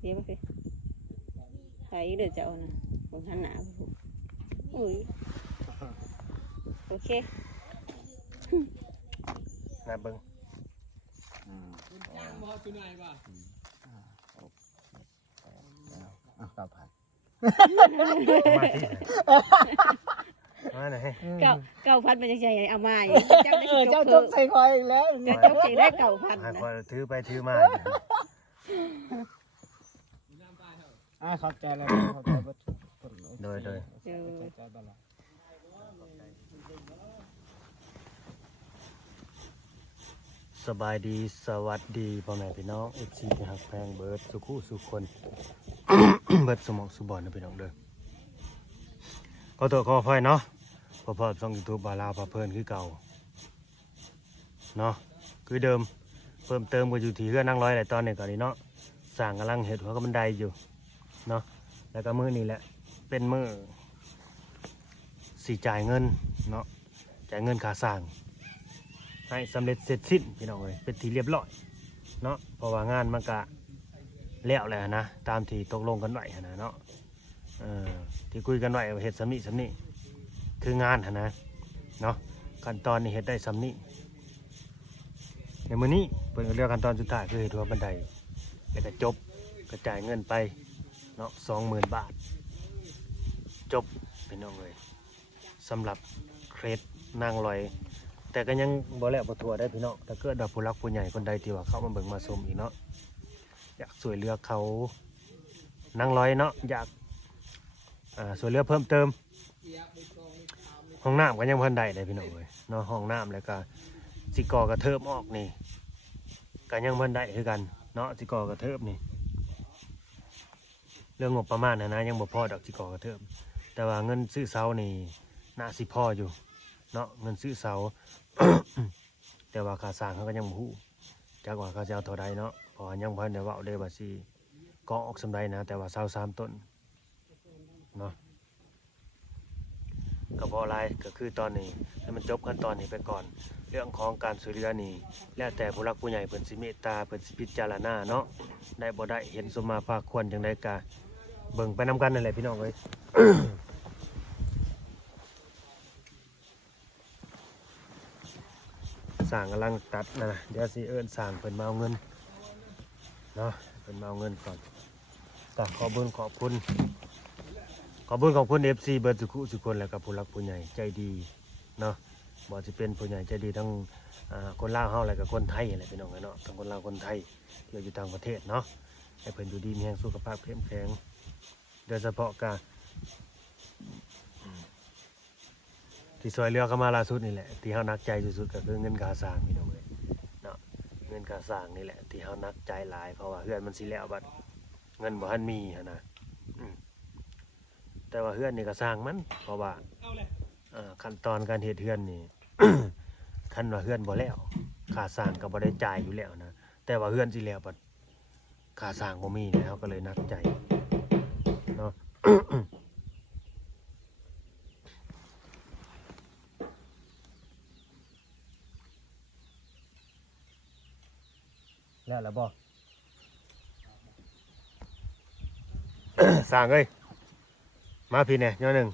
เดี๋ยวไปไปเดี๋ยวจะเอานะบนหันหนาอุ้ยโอเคนาเบิ้งจ้างบ่ตัวไหนบ่9,000มาไหน9,000มันจะใหญ่เอามาเจ้าจกใส่คอยอีกแล้วจะจกใส่ได้9,000ให้พอถือไปถือมาขอบใจเลยขอบใจบัดโดยสบายดีสวัสดีพ่อแม่พี่น้อง FC ที่ฮักแพงเบิร์ดสุขุสุคน เบิร์ดสมองสุบอนนะพี่น้องเด้อขอตัวขออภัยเนาะพอช่อง YouTube บาลาพาเพลินคือเก่าเนาะคือเดิมเพิ่มเติมก็อยู่ที่เพื่อนนั่งร้อยหลายตอนเนี่ยก่อนนี้เนาะสั่งกำลังเห็ดหัวก็บันไดอยู่เนาะแล้วก็มือนี่แหละเป็นมือสี่จ่ายเงินเนาะจ่ายเงินค่าสั่งให้สำเร็จเสร็จสิ้นพี่น้องเลยเป็นทีเรียบร้อยเนาะเพราะว่างานมันก็แล้วแหละนะตามที่ตกลงกันไว้นะเนาะที่คุยกันไว้เห็ดสำนี่คืองานนะเนาะขั้นตอนนี้เห็ดได้สำนี่ในมือนี้เป็นเรื่องขั้นตอนสุดท้ายคือเห็ดหัวบันไดแล้วก็จบกระจายเงินไปเนาะ20,000 บาทจบพี่น้องเลยสำหรับเครดนางลอยแต่ก็ยังบ่แล้วบ่ทั่วได้พี่น้องถ้าเกิดผู้รักผู้ใหญ่คนใดที่ว่าเข้ามาเบิ่งมาชมอีกเนาะอยากช่วยเหลือเขานางลอยเนาะอยากช่วยเหลือเพิ่มเติมห้องน้ำก็ยังเพิ่นได้เลยพี่น้องเลยเนาะห้องน้ำแล้วก็สิก่อกระเทิบออกนี่ก็ยังเพิ่นได้คือกันเนาะสิก่อกระเทิบนี่เรื่องงบประมาณนะยังบ่พอดอกสิก่อกระเทิบแต่ว่าเงินซื้อเสานี่น่าสิพออยู่เนาะเงินซื้อเสา แต่ว่าค่าสร้างเขาก็ยังบ่ฮู้จักว่าเขาจะเอาเท่าใดเนาะเพราะยังเพิ่นได้เว้าได้ว่าสิก่อออกสำใดนะแต่ว่าเสา3 ต้นเนาะก็บ่หลายก็คือตอนนี้ให้มันจบขั้นตอนนี้ไปก่อนเรื่องของการช่วยเหลือนี่แล้วแต่ผู้รักผู้ใหญ่เพิ่นสิเมตตาเพิ่นสิพิจารณาเนาะได้บ่ได้เห็นสมมาภาคควรจังได๋ก็เบิ่งไปนำกันนั่นแหละพี่น้องเอ้ย สร้างกำลังตัดนะเดี๋ยวสิเอิ้นสร้างเพิ่นมาเอาเงินเนาะเพิ่นมาเอาเงินก่อนก็ขอบคุณขอบคุณ FC เบิร์ดสุคนแล้วก็ผู้รักผู้ใหญ่ใจดีเนาะบ่สิเป็นผู้ใหญ่ใจดีทั้งคนลาวเฮาแล้วก็คนไทยอะไรพี่น้องเนาะทั้งคนลาวคนไทยที่อยู่ต่างประเทศเนาะให้เพิ่นอยู่ดีมีแรงสุขภาพเข้มแข็งโดยเฉพาะการที่ซอยเรือเข้ามาล่าสุดนี่แหละที่เฮานักใจสุดๆก็คือเงินค่าสร้างพี่น้องเอ้ยเนาะเงินค่าสร้างนี่แหละที่เฮานักใจหลายเพราะว่าเฮือนมันสิแล้วบัดเงินบ่ทันมีหั่นนะแต่ว่าเฮือนนี่ก็สร้างมันเพราะว่าขั้นตอนการเฮ็ดเฮือนนี่ คันว่าเฮือนบ่แล้วค่าสร้างก็บ่ได้จ่ายอยู่แล้วนะแต่ว่าเฮือนสิแล้วบัดค่าสร้างบ่มีเนี่ยเฮาก็เลยนักใจเนาะ แล้วบ่ สร้างเอ้ยมาพี่เนี่ยย้อนหนึ่ง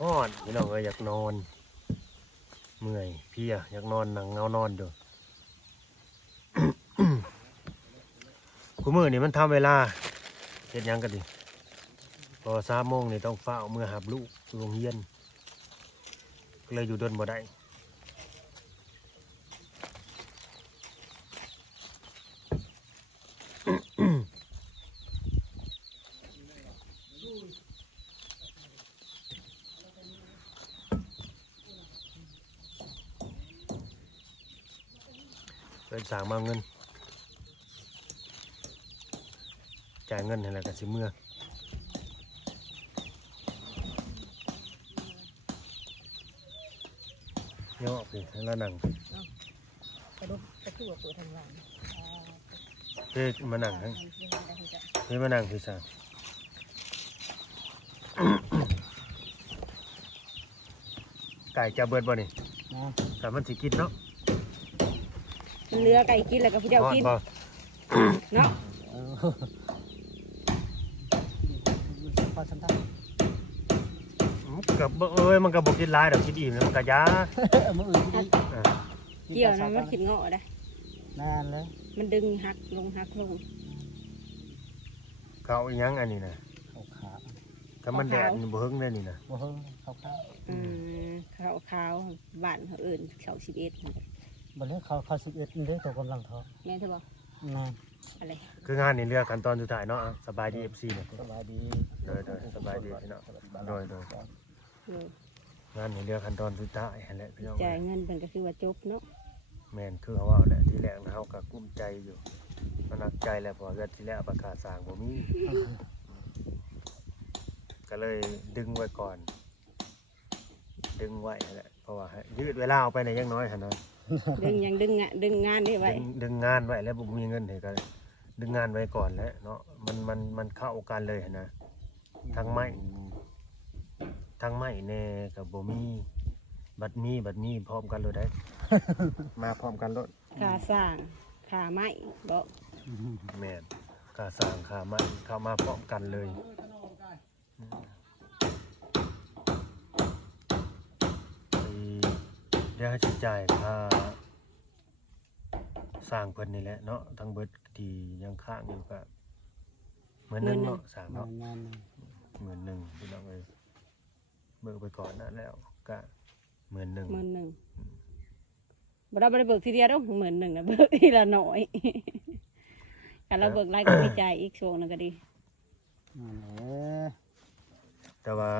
ฮ้อนพี่น้องเอ้ยอยากนอนเมื่อยเพียอยากนอนนั่งเงานอนอยู่ กูมือนี่มันทำเวลาเฮ็ดหยังกันดิพอ3 โมงนี่ต้องเฝ้าเมื่อหับลูกโรงเรียนก็เลยอยู่ดนบ่ได้เป็นสางมาเงินจ่ายเงินให้แล้วก็สิเมื่อเนาะพี่แล้วนั่งกระดูกกระตู้เปิดทำงานเฮ้ยมานั่งทั้งเฮ้ยมานั่งพี่สาง ไก่จะเบิดบ่นี่ นะ แต่มันสิกินเนาะ มันเหลือไก่กินแล้วก็ผู้เดียวกิน บ่ เนาะ เออพอสำคัญ กับเอ้ยมันก็บ่กินหลายดอกกินอิ่มแล้วมันก็ยา มืออื่นที่ เออ เกี่ยวนะมันขิดเงาะได้ นานเลย มันดึงหักลง เขาอีหยังอันนี้น่ะ เขาขา ถ้ามันแดดนี่บ่เฮิงได้นี่น่ะ บ่เฮิงเขาขา ขาวบ้านเขาเอื่นเขา11 บ่เลยเขา11นี่เด้อตัวกำลังท้อง แม่นเธอบอก นาน อะไร คืองานนี่เลือกขั้นตอนสุดท้ายเนาะอ่ะสบายดี FC เนี่ย สบายดี โดยสบายดีพี่น้องโดย เออง านนี่เลือกขั้นตอนสุดท้ายนั่นแหละพี่น้อง จ่ายเงินเป็นก็คือว่าจบเนาะ แม่นคือเขาว่าแหละที่แรกนะเฮาก็กุ้มใจอยู่มันหนักใจแหละเพราะว่าเกิดที่แรกประกาศสร้างบ่มีก็เลยดึงไว้ก่อน ดึงไว้นั่นแหละเพราะว่าให้ยืดเวลาออกไปในอยอยังน้อยหั่นเนาะ ดึงงานได้ไว้ ดึงงานไว้แล้วบ่มีเงินให้ก็ดึงงานไว้ก่อนแหล้วเนาะมันเข้ากันเลยหั่นนะทั้งไม้แน่ก็บ่มีบัดมีพร้อมกันเลยได้ มาพร้อมกันโลด ค่าสร้างค่าไม้บอก แม่นค่าสร้างค่าไม้เข้ามาพร้อมกันเลยเดี๋ยวให้จ่ายค่าสร้างเพิ่นนี่แหละเนาะทั้งเบิดที่ยังค้างอยู่ก็10,000เนาะสร้าง นา เนาะ นนาน 10,000พี่น้องเอ้ยเบิกไปก่อนนะแล้วก็10,000 10,000บ่ได้เบิกทีเดียวดอก10,000นะเบิกทีละน้อยกันเราเบิกรายก็มีจ่ายอีกช่วงนึงก็ดี นั่นแหละ แต่ว่า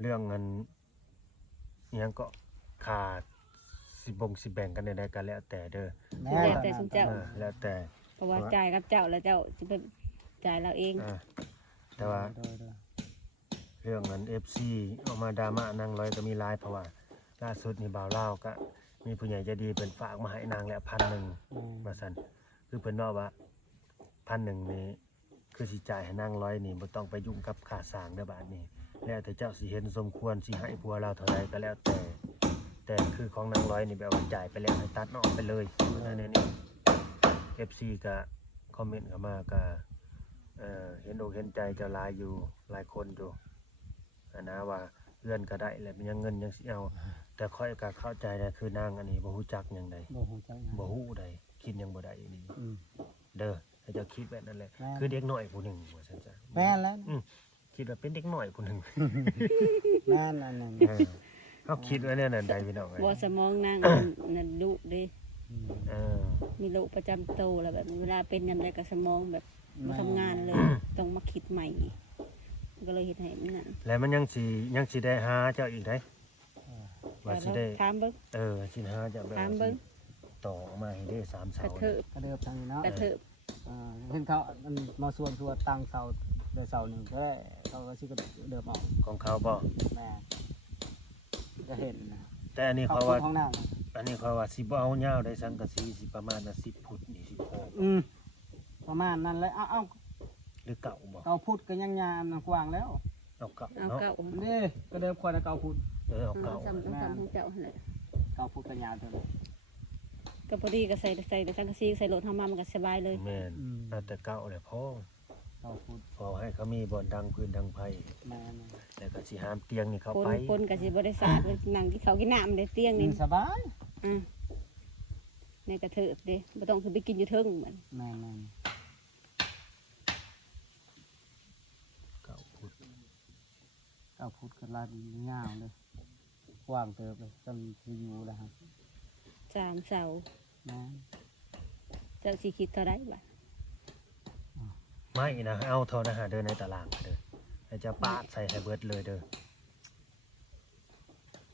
เรื่องเงินอิหยังก็ขาดสิแบ่งกันได้กันแล้วแต่เด้อ แล้วแต่สุเจ้า แล้วแต่ เพราะว่าจ่ายกับเจ้าแล้วเจ้าจะไปจ่ายเราเอง แต่ว่า โดย เรื่องเงิน FC ออกมาดราม่านางร้อยก็มีหลายเพราะว่าล่าสุดนี่บ่าวลาวก็มีผู้ใหญ่ใจดีเพิ่นฝากมาให้นางแล้ว1,000ว่าซั่นคือเพิ่นว่าว่า1,000นี่คือสิจ่ายให้นางร้อยนี่บ่ต้องไปยุ่งกับค่าสร้างเด้อบาดนี้แล้วแต่เจ้าสิเห็นสมควรสิให้ผัวเราเท่าใดก็แล้วแต่คือของนางร้อยนี่แบบว่าจ่ายไปแล้วให้ตัดออกไปเลยนั่นนี่ FC ก็คอมเมนต์เข้ามาก็เห็นอกเห็นใจเจ้าหลายอยู่หลายคนอยู่นะว่าเอื้อนก็ได้แหละมันยังเงินยังสิเอาแต่ค่อยก็เข้าใจได้คือนางอันนี้บ่ฮู้จักหยังใด บ่ฮู้จักหยัง บ่ฮู้ใดคิดหยังบ่ได้นี่ อืม เด้อให้เจ้าคิดแบบนั้นแหละ แม่น คือเด็กน้อยผู้หนึงว่าซั่นจ้ะ แม่นแล้ว คิดว่าเป็นเด็กน้อยผู้หนึง แม่นอันนั้น เฮาคิดไว้แน่นั่นใดพี่น้องเอ้ย บ่สมองนางนั่นดุเด้ เออ มีโรคประจำตัวแล้วแบบเวลาเป็นยามใดก็สมองแบบบ่ทำงานเลย ต้องมาคิดใหม่อีกก็เลยเฮ็ดให้มันนั่น แล้วมันยังสิได้หาเจ้าอีกได้ว่าสิได้ ถามเบิ่ง สิหาเจ้าแบบ ถาม ว่า เบิ่ สิ ง ต่อออกมาให้ได้3เสาก ระเทิบ กระเดิบทางนี้เนาะ กระเทิบ เห็นเขามันมาส่วนตั้งเสาได้เสาหนึ่งก็ได้เขาก็สิก็เดิบออก ของเขาบ่ แม่จะเห็นนะ แต่อันนี้ เขา เขา ค ว่า นห้องน้ อันนี้เขาว่าสิบ่เอายาวได้สังกะสีสิประมาณ10ฟุตนี่10โค ำประมาณนั้นเลยเอา หรือเก่าบ่ เกาพุดก็ยังยามกว้างแล้ว เอาเก่า เอา เนาะ เก่า นี่ก็เดิบควรเกาพุด เอาเก่า ซ้ำของเจ้าหั่นแหละ เกาพุดก็ยาวเท่านั้น ก็พอดีก็ใส่แต่สังกะสีใส่รถเฮามามันก็สบายเลย แม่นน่าแต่เก่าแหละพ่อ เกาพุด พอให้เขามีบ่อนดังพื้นดังไผ แม่น แล้วก็สิหามเตียงนี่เข้า คน ไป คนก็สิบ่ได้สาดนั่งที่เขากินน้ำได้เตียงนี่ สบาย ในกระเทิบเด้บ่ต้องคือไปกินอยู่เทิงเหมือน แม่น เก่าพุด เกาพุดก็ลาดยาวเลยกว้างเติบเลยจนจะอยู่แล้วครับ 3เสา แม่น เจ้าสิคิดเท่าใดบัด ไม่นะเอาเท่านะหาเดินในตารางเด้อให้จะปาดใส่ให้เบิดเลยเด้อ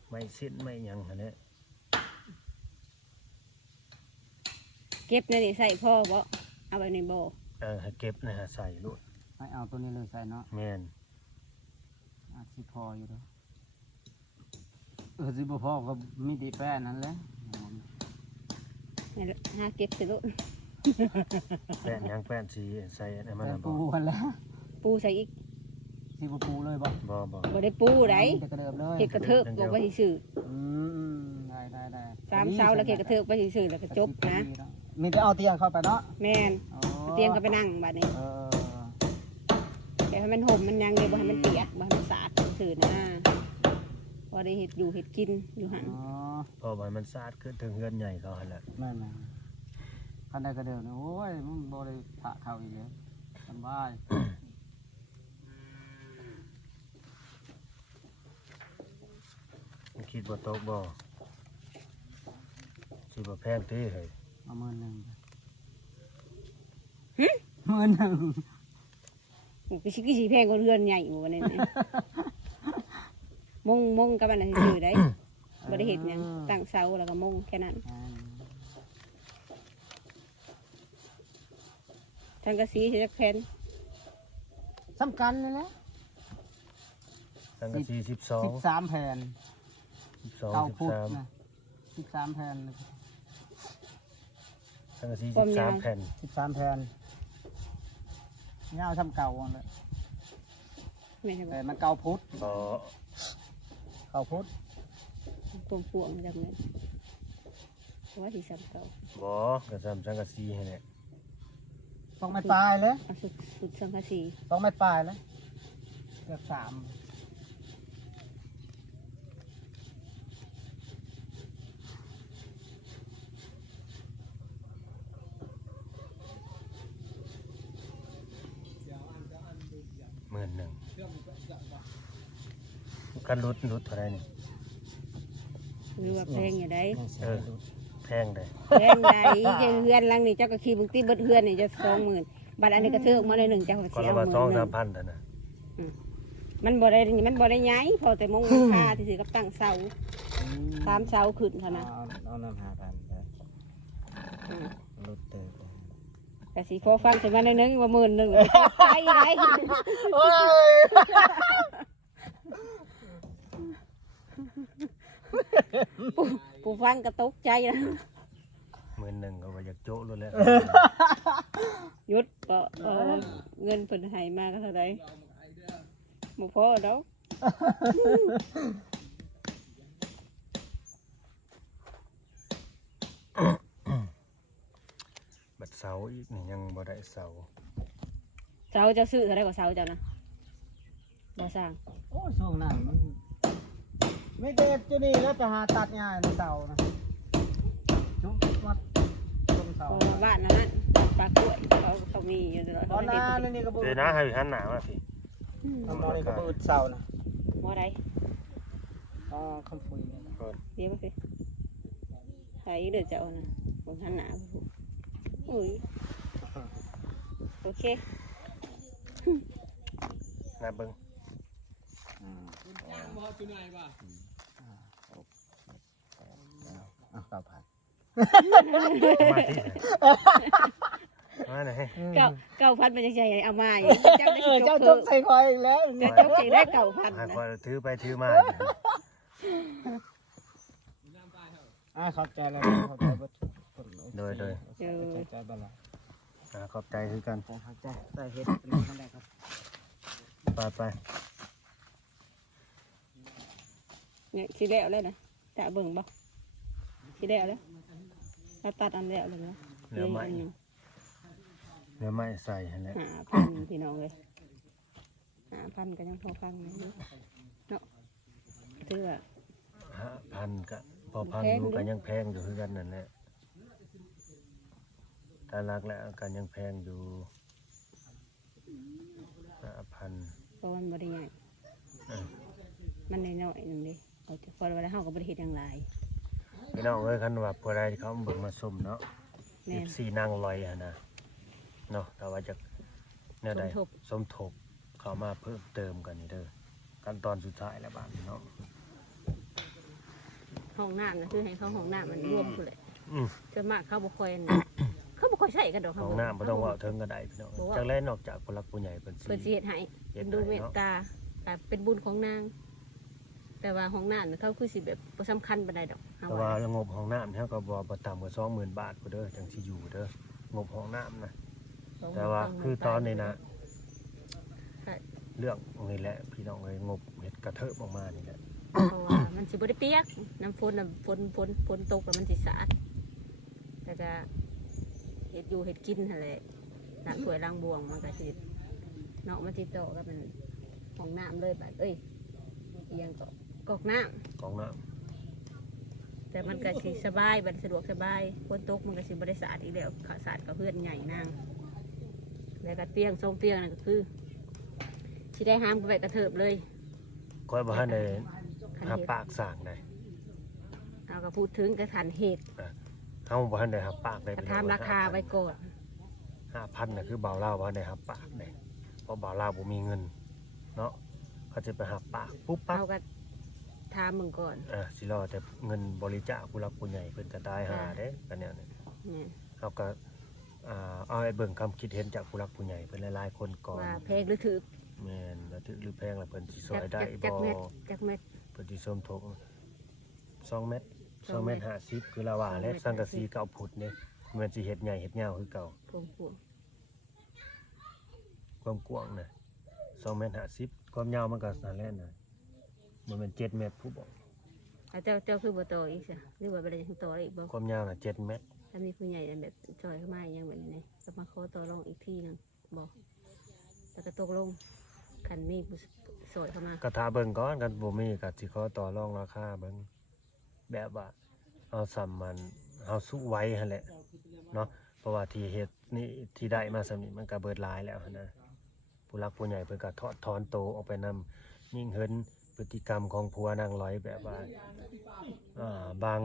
ไม่สิ้นไม่หยังหั่นแหละ เก็บในนี่ใส่พ่อบ่เอาไว้ในบ่อ ให้เก็บนะฮะใส่ลูก ให้เอาตัวนี้เลยใส่เนาะ แม่น อาจสิพออยู่แล้วสิบ่พอก็มีดีแป้นั่นแหละ ให้หาเก็บสิลูก แป้นหยังแป้นสีใส่อันนั้นมัน แต่ น่ะบ่ ปูกันแล้ว ปูใส่อีก สิบ่ปูเลยบ่ บ่บ่ บ่ได้ปูได้ จะกระเดิบเลย เฮ็ดกระเทิกลงไปซื่อ อืมได้ ๆ3เสาแล้วเฮ็ดกระเทิกไปซื่อๆแล้วก็จบนะ มีแต่เอาเตียงเข้าไปเนาะ แม่น อ๋อ เตียงก็ไปนั่งบัดนี้ เออ แต่ให้มันห่มมันยังเลยบ่ให้มันเปียกบ่ให้มันสาดซื่อๆนะบ่ได้เฮ็ดอยู่เฮ็ดกินอยู่หั่น อ๋อ เพราะว่ามันสาดขึ้นถึงเฮือนใหญ่เขาหั่นแหละ แม่นคันใดกระเดิบเนี่ยโอ้ยมันบ่ได้พระเข้าอีกเลยสบาย คิดว่าตกบ่สิบ่แพงติเฮ้ย เอามื้อนึง หึ มื้อนึง ก็สิแพงกว่าเรือนใหญ่บ่วันนี้เนี่ยมงกับมันน่ะซื่อๆได้บ่ได้เฮ็ดหยังตั้งเสาแล้วก็มงแค่นั้นทางกะสีสิจักแผ่น สำคัญเลยแหละ สังกะสี12 13แผ่น 12 เก้าฟุต 13 นะ13แผ่น สังกะสี13แผ่น 13แผ่นยาวซ้ำเก่าเลย แม่นบ่ แต่มันเก่าพุทธ บ่ เก่าพุทธ ปวงๆจักนั้นว่าสิซ้ำเก่า บ่ก็ซ้ำสังกะสีให้แหละ ต้องไม่ปลายเลย เอาสุดสังกะสี ต้องไม่ปลายเลยเกือบ3 11,000กันรุดเท่าไหร่นี่ หรือว่าแพงอยู่ได้ เออแพงได้ แพงใดยังเฮือนหลังนี่เจ้าก็ขี่บึงตีเบิดเฮือนนี่จะ20,000บัดอันนี้ก็เทิกมาเลย1เจ้าก็ ก็ สิ ละ เอา ว่า 10,000 2-3,000เท่านั้น มันบ่ได้ย้ายพอแต่มงค่าที่สิกับตั้งเสา3เสาขึ้นเท่านั้น เอาน้ำ5,000ไปรถเติบ ก็สิขอฟังถึงมาหน่อยนึงว่า10,000ใจได้ โอ้ย ผู้ฟังก็ตกใจนะ 11,000ก็ว่าอยากโจ๊ะluônแล้ว หยุดก็เงินเพิ่นให้มาก็เท่าใดบ่พอดอก บัดเสาอีกนี่ยังบ่ได้เสา เสาจะซื้อเท่าใดกว่าเสาเจ้านะบ่สร้าง โอ้ยช่วงนั้นมันไม่เด็ดอยู่นี่แล้วไปหาตัดง่ายในเสานะจุ๊บวัดตรงเสา พอบ้านนั้นปลากล้วยเขามีอยู่ตลอด ตอนหน้านี่ก็บู เดี๋ยวนะให้หันหน้ามาพี่ ตอนนี้ก็บูดเสานะ บ่ได้ อ๋อคำฟุยนี่นะ เดี๋ยวมาสิใส่เด้อเจ้านะผมหันหน้าไปพูดอุ้ยโอเค นะเบิ่ง อ่ะ9,000 มาที่มาไหน 9,000เป็นจังไงเอามาอยู่เจ้าได้จ เจ้าก จ เถ ก อะ ใส่คอยอีกแล้ว เจ้าจกใจได้9,000 ให้ นะ คอยถือไปถือมา ขอบใจแล้วขอบใจเบิดทุกคน โดย ใจบ้านละ ขอบใจคือกัน ขอบใจได้เฮ็ดเป็นคนได้ครับ ไป เนี่ยสิแล้วแล้วนะจะเบิ่งบ่สิแล้วแล้วเราตัดอันแล้วเลยนะ เนื้อไม้เนื้อไม้ใส่ให้แล้ว 5,000พี่น้องเลย5,000ก็ยังพอฟังนะเนาะถือว่า 5,000ก็พอพังอยู่กันยังแพงอยู่คือกันนั่นแหละถ้ารักแล้วกันยังแพงอยู่5,000 เพราะมันบ่ได้ใหญ่มันน้อยๆนึงเด้เขาจะพอเวลาเฮาก็บ่ได้เฮ็ดหยังหลาย พี่น้องเอ้ยคันว่าผู้ใดเขาเบิ่งมาส้มเนาะ แม่น 14นางลอยอ่ะนะเนาะแต่ว่าจะแนวใดสมทบเข้ามาเพิ่มเติมกันนี่เด้อขั้นตอนสุดท้ายแล้วบาดนี้เนาะ ห้องน้ำนะคือให้เขาห้องน้ำมันรวมพุ่นแหละ อืม ส่วนมากเขาบ่ค่อยเขาบ่ค่อยใช้กันดอก ห้องน้ำบ่ต้องเว่าเทิงกันได้พี่น้องจักแลนอกจากผู้หลักผู้ใหญ่เพิ่น เพิ่นสิ สิ เฮ็ดให้เป็นดูเมตตาเป็นบุญของนาง แต่ว่าห้องน้ำเขาคือสิแบบบ่สำคัญปานใดดอกเฮา แต่ว่างบห้องน้ำเฮาก็บ่ต่ำกว่า 20,000 บาทพุ่นเด้อจังสิอยู่เด้องบห้องน้ำนะแต่ว่าคือตอนนี้นะ เรื่องนี่แหละพี่น้องเอ้ยงบเฮ็ดกระเทิบออกมานี่แหละ เพราะว่ามันสิบ่ได้เปียกน้ำฝนน่ะฝนตกแล้วมันสิสาดแต่จะเฮ็ดอยู่เฮ็ดกินหั่นแหละล้างถ้วยล้างบวงมันก็สิเนาะมันสิโตก็เป็นห้องน้ำเลยบัดเอ้ยเอียงก็กอกน้ำ กองน้ แต่มันก็สิสบายบัดสะดวกสบายฝนตกมันก็สิบ่ได้สาดอีกแล้วข้าวสาดกับเพื่อนใหญ่นางแล้วก็เตียงทรงเตียงนั่นก็คือสิได้ห้ามไปกระเถิบเลย ำก้อยบ่ทันได้ คัน หา เหตุ ปากสร้างได้ เอาก็พูดถึงกระทันเหตุ เฮาบ่ทันได้หาปากได้ กระทำราคาไว้ก่อน 5,000น่ะคือบ่าวลาวบ่ทันได้หาปากได้เพราะบ่าวลาวบ่มีเงินเนาะเขาจะไปหาปากปุ๊บปั๊บ เอาก็ทามมึงก่อน สิรอแต่เงินบริจาคผู้หลักผู้ใหญ่เพิ่นก็ตายหาเด้กันเนี่ย เนี่ย เฮาก็เอาให้เบิ่งความคิดเห็นจากผู้หลักผู้ใหญ่เพิ่นหลายๆคนก่อน ว่าแพงหรือถือ แม่นแล้วถึกหรือแพงแล้วเพิ่นสิซอยได้ จัก บ่ เม็ดจักเม็ด เพิ่นสิสมทบ2 เมตร สอง 2 เม เม ต ต ร ร50คือละว่าและ 2 เมตร สังกะสี9ฟุตเด้มันสิเฮ็ดใหญ่เฮ็ดยาวคือเก่า พวงพวง ความกว้างน่ะ2 เมตร50ความยาวมันก็นั่นแหละน่ะบ่แม่น7 เมตรผู้บอก เอาเจ้าคือบ่โตอีกซะหรือว่าบ่ได้ถึงโตอีกบ่ ความยาวน่ะ7 เมตร ถ้ามีผู้ใหญ่แบบจอยเข้ามาอย่างแบบนี้ก็มาขอต่อรองอีกทีหนึงบอกแล้วก็ตกลงคันมีผู้สอยเข้ามา ก็ถ้าเบิ่งก่อนกันบ่มีก็สิขอต่อรองราคาเบิ่งแบบว่าเอาซ้ำมันเฮาสู้ไว้หั่นแหละเนาะเพราะว่าที่เฮ็ดนี่ที่ได้มาซำนี้มันก็เบิดหลายแล้วหั้นนะผู้หลักผู้ใหญ่เพิ่นก็ทอดถอนโตวออกไปนำยิ่งเห็นพฤติกรรมของผัวนางร้อยแบบว่าบาง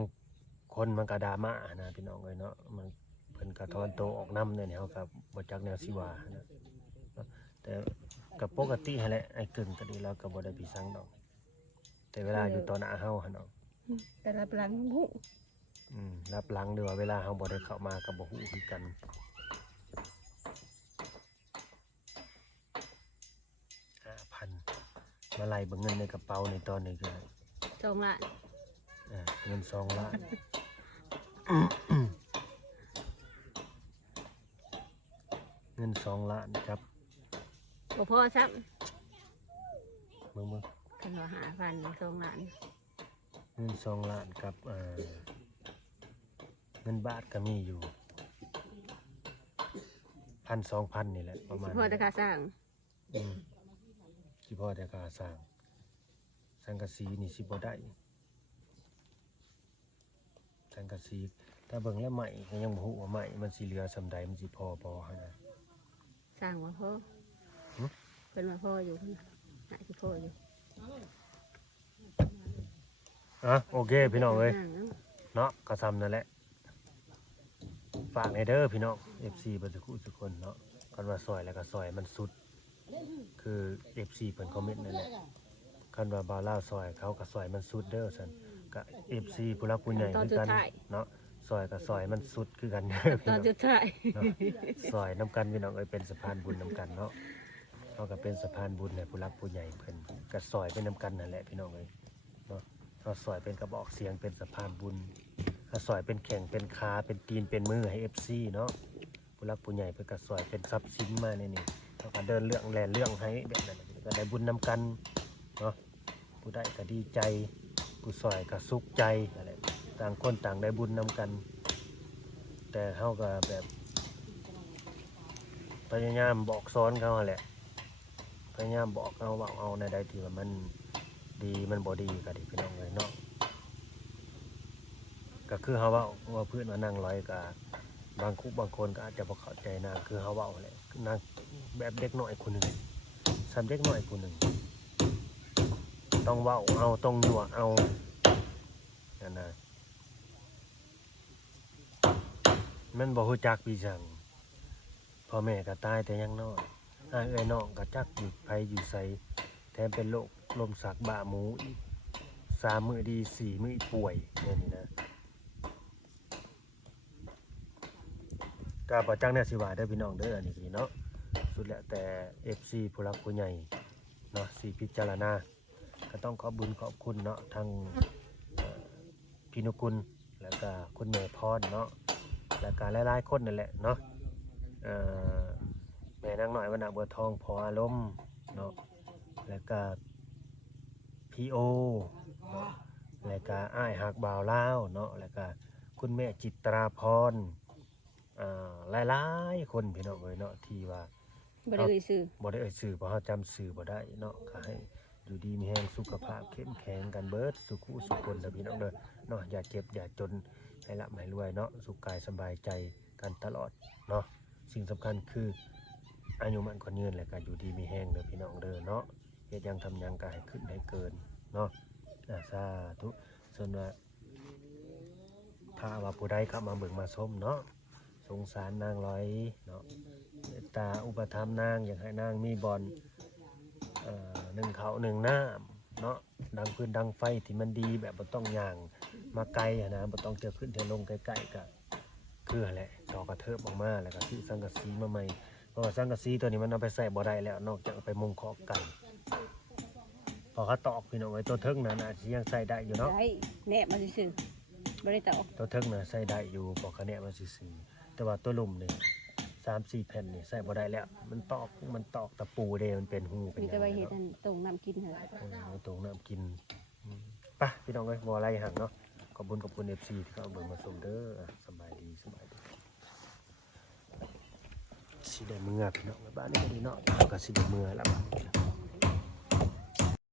คนมันก็ดราม่านะพี่น้องเอ้ยเนาะมันเพิ่นก็ถอนโตวออกนำเนี่ยเฮาก็บ่จักแนวสิว่านะเนาะแต่ก็ปกติหั่นแหละไอ้กึ่งก็ดีแล้วก็บ่ได้พิสังดอกแต่เวลาอยู่ต่อหน้าเฮาหั่นเนาะ แต่รับหลังบุ รับหลังเดือเวลาเฮาบ่ได้เข้ามากับบ่ฮู้คือกัน5,000มาไล่เบิ่งเงินในกระเป๋าในตอนนี้คือ จองละ เงิน2 ล้าน เงิน2 ล้านครับ บ่พอซ้ เบิ่ง ำคันว่า5,000 2 ล้าน เงิน2 ล้านกับเงินบาทก็มีอยู่ 1,000-2,000 นี่แหละประมาณ พอแต่ค่าสร้าง สิพอแต่ค่าสร้างสังกะสีนี่สิบ่ได้สังกะสีถ้าเบิ่งแล้วใหม่ก็ยังบ่ฮู้ว่าใหม่มันสิเหลือส่ำใดมันสิพอบ่หั่นน่ะ สร้างว่าพอเป็นว่าพออยู่หาที่พออยู่ โอเคพี่น้องเอ้ย นั่งเนาะ เนาะก็ซ้ำนั่นแหละฝากให้เด้อพี่น้อง FC เบ่ทุกคนเนาะคันว่าซอยแล้วก็ซอยมันสุดคือ FC เพิ่นคอมเมนต์นั่นแหละคันว่าบ่าวลาวซอยเขาก็ซอยมันสุดเด้อซั่นก็ FC ผู้หลักผู้ใหญ่คือกันเนาะซอยก็ซอยมันสุดคือกันเด้อพี่ ตอน น้อง สุดท้าย เนาะซอยน้ำกันพี่น้องเอ้ยเป็นสะพานบุญน้ำกันเนาะเราก็เป็นสะพานบุญให้ผู้รักผู้ใหญ่เพิ่นก็ซอยเป็นน้ำกันนั่นแหละพี่น้องเอ้ยเนาะเราซอยเป็นกระบอกเสียงเป็นสะพานบุญเราซอยเป็นแข่งเป็นขาเป็นตีนเป็นมือให้ FC เนาะผู้รักผู้ใหญ่เพิ่นก็ซอยเป็นทรัพย์สินมาในนี้เราก็เดินเรื่องแลเรื่องให้แบบนั้นก็ได้บุญน้ำกันเนาะผู้ได้ก็ดีใจผู้ซอยก็สุขใจอะไรต่างคนต่างได้บุญน้ำกัน แต่เฮาก็แบบพยายามบอกสอนเขาแหละพยายามบอกเขาว่าเอาในใดที่ว่ามันดีมันบ่ดีก็ดีพี่น้องเลยเนาะก็คือเฮาเว้าว่าเพื่อนว่านั่งร้อยก็บางคนก็อาจจะบ่เข้าใจนะคือเฮาเว้าแหละนางแบบเด็กน้อยคนหนึงสำเด็กน้อยคนหนึงต้องเว้าเอาต้องยั่วเอานั่นน่ะมันบ่ฮู้จักพี่จังพ่อแม่ก็ตายแต่ยังน้อยเอ้ยน้องก็จักอยู่ไผอยู่ไสแถมเป็นโรคลมสักบ้าหมูอีก3 มื้อดี4 มื้อป่วยเนี่ยนี่นะก็บ่จักแน่สิว่าเด้อพี่น้องเด้ออันนี้พี่เนาะสุดแล้วแต่ FC ผู้รักผู้ใหญ่เนาะสิพิจารณาก็ต้องขอบคุญขอบคุณเนาะทั้งพี่นุกุลแล้วก็คุณแม่พรเนาะแล้วก็หลายๆคนนั่นแหละเนาะแม่นางน้อยวรรณบัวทองพออารมณ์เนาะ แล้วก็พี่โอเนาะแล้วก็อ้ายหักบ่าวลาวเนาะแล้วก็คุณแม่จิตราพรหลายๆคนพี่น้องเอ้ยเนาะที่ว่า บ่ได้เอ่ยชื่อ บ่ได้เอ่ยชื่อเพราะเขาจำชื่อบ่ได้เนาะก็ให้อยู่ดีมีแรงสุขภาพเข้มแข็งกันเบิดสุขสุขคนเด้อพี่น้องเด้อเนาะอย่าเจ็บอย่าจนให้ร่ำให้รวยเนาะสุขกายสบายใจกันตลอดเนาะสิ่งสำคัญคืออายุมันก็ยืนแล้วก็อยู่ดีมีแรงเด้อพี่น้องเด้อเนาะเฮ็ดหยังทำหยังก็ให้ขึ้นให้เกินเนาะสาธุส่วนว่าถ้าว่าผู้ใดเข้ามาเบิ่งมาชมเนาะสงสารนางร้อยเนาะเมตตาอุปถัมภ์นางอยากให้นางมีบอลหนึ่งเขาหนึ่งน้ำเนาะดังพื้นดังไฟที่มันดีแบบบ่ต้องย่างมาไกลนะบ่ต้องเจอขึ้นเทลงใกล้ๆก็คือแหละดอกกระเทิบออกมาแล้วก็ซื้อสังกะสีมาใหม่เพราะว่าสังกะสีตัวนี้มันเอาไปใส่บ่ได้แล้วนอกจากเอาไปมุงขอบกันพอเขาตอกพี่น้องไว้ตัวเทิงน่ะอาจสิยังใส่ได้อยู่เนาะ ได้แนบมาซื่อๆบ่ได้ตอก ตัวเทิงน่ะใส่ได้อยู่พอคะแนนมันซื่อๆแต่ว่าตัวลุ่มนี่3-4 แผ่นนี่ใส่บ่ได้แล้วมันตอกตะปูเด้มันเป็นหูเป็นห มี ยัง แต่ว่าเฮ็ด เนาะ อันตรงน้ำกินหั่นแหละ เอาตรงน้ำกินไปพี่น้องเอ้ยบ่อะไรหังเนาะขอบคุณ FC ที่เขาเอาเบิ่งมาชมเด้อสบายดีสิได้มื้อพี่น้องบ้านนี้ก็ดีเนาะก็สิได้มื้อแล้ว